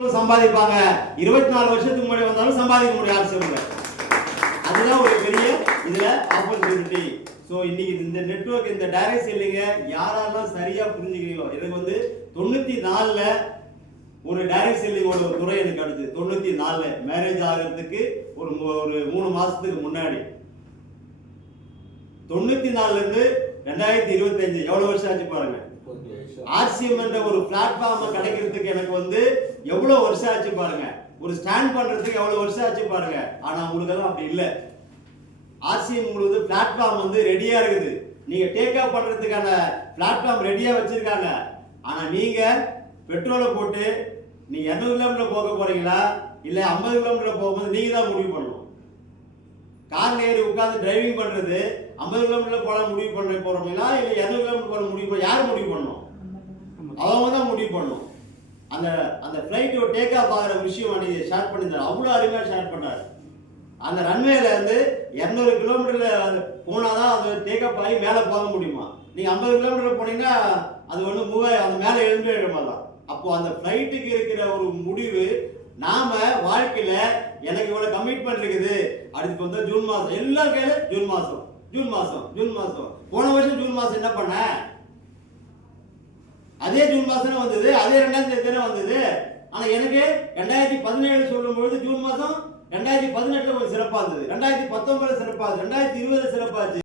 சம்பாதிப்பாங்க. 24 வருஷத்துக்கு முன்னாடி வந்தாலும் சம்பாதிக்க முடியும் அரசியல்ல. அதுதான் ஒரு பெரிய இதுல ஆப்பர்ச்சுனிட்டி. ஸோ இன்னைக்கு இந்த நெட்வொர்க் இந்த டைரக்ட் செல்லிங்க யாரெல்லாம் சரியா புரிஞ்சுக்கிறீங்களோ, எனக்கு வந்து 94ல ஒரு டைரக்ட் செல்லிங் ஒரு துறை எனக்கு கிடைச்சது. 94ல மேரேஜ் ஆகிறதுக்கு ஒரு 3 மாசத்துக்கு முன்னாடி. 94ல இருந்து 2025 எவ்வளவு வருஷம் ஆச்சு பாருங்க. ஆர்சிஎம் என்ற ஒரு பிளாட்ஃபார்ம் கிடைக்கிறதுக்கு எனக்கு வந்து எவ்வளவு வருஷம் ஆச்சு பாருங்க. ஒரு ஸ்டாண்ட் பண்றதுக்கு எவ்வளவு வருஷம் ஆச்சு பாருங்க. ஆனா உங்களுக்கு எல்லாம் அப்படி இல்லை. ஆர்சிஎம் உங்களுக்கு பிளாட்ஃபார்ம் வந்து ரெடியா இருக்குது. நீங்க டேக் ஆஃப் பண்றதுக்கான பிளாட்ஃபார்ம் ரெடியா வச்சிருக்காங்க. ஆனா நீங்க பெட்ரோலை போட்டு நீங்க 200 கிலோமீட்டர் போக போறீங்களா இல்ல 50 கிலோமீட்டர் போகும்போது நீங்க தான் முடிவு பண்ணணும். கார்ல ஏறி உட்கார்ந்து டிரைவிங் பண்றது 50 கிலோமீட்டர் போல முடிவு பண்ண போறீங்களா இல்ல 200 கிலோமீட்டர் போல முடிவு பண்ண யார் முடிவு பண்ணணும்? அவங்க தான் முடிவு பண்ணணும். அந்த ஃப்ளைட் டேக் ஆஃப் ஆகிற விஷயம் நீங்க ஷேர் பண்ணிருந்தாரு. அவ்வளவு அருமையா ஷேர் பண்ணாரு. அந்த ரன்வேல வந்து 200 கிலோமீட்டர்ல போனாதான் அது டேக் ஆஃப் ஆகி மேலே போக முடியுமா? நீங்க 50 கிலோமீட்டர் போனீங்கன்னா அது ஒண்ணு அந்த மேலே எழுந்து எழுமாதான். அப்போ அந்த ஃப்ளைட்டுக்கு இருக்கிற ஒரு முடிவு, நாம வாழ்க்கையில எனக்கு இவ்வளவு கமிட்மெண்ட் இருக்குது. அடுத்து வந்து ஜூன் மாசம் எல்லா கையில ஜூன் மாசம் போன வருஷம் ஜூன் மாசம் என்ன பண்ண? அதே ஜூன் மாசம் வந்தது, அதே 2000 வந்தது. ஆனா எனக்கு 2017 சொல்லும் பொழுது ஜூன் மாசம் 2018 சிறப்பா இருந்தது, 2019 சிறப்பா இருந்தது, 2020 சிறப்பாச்சு.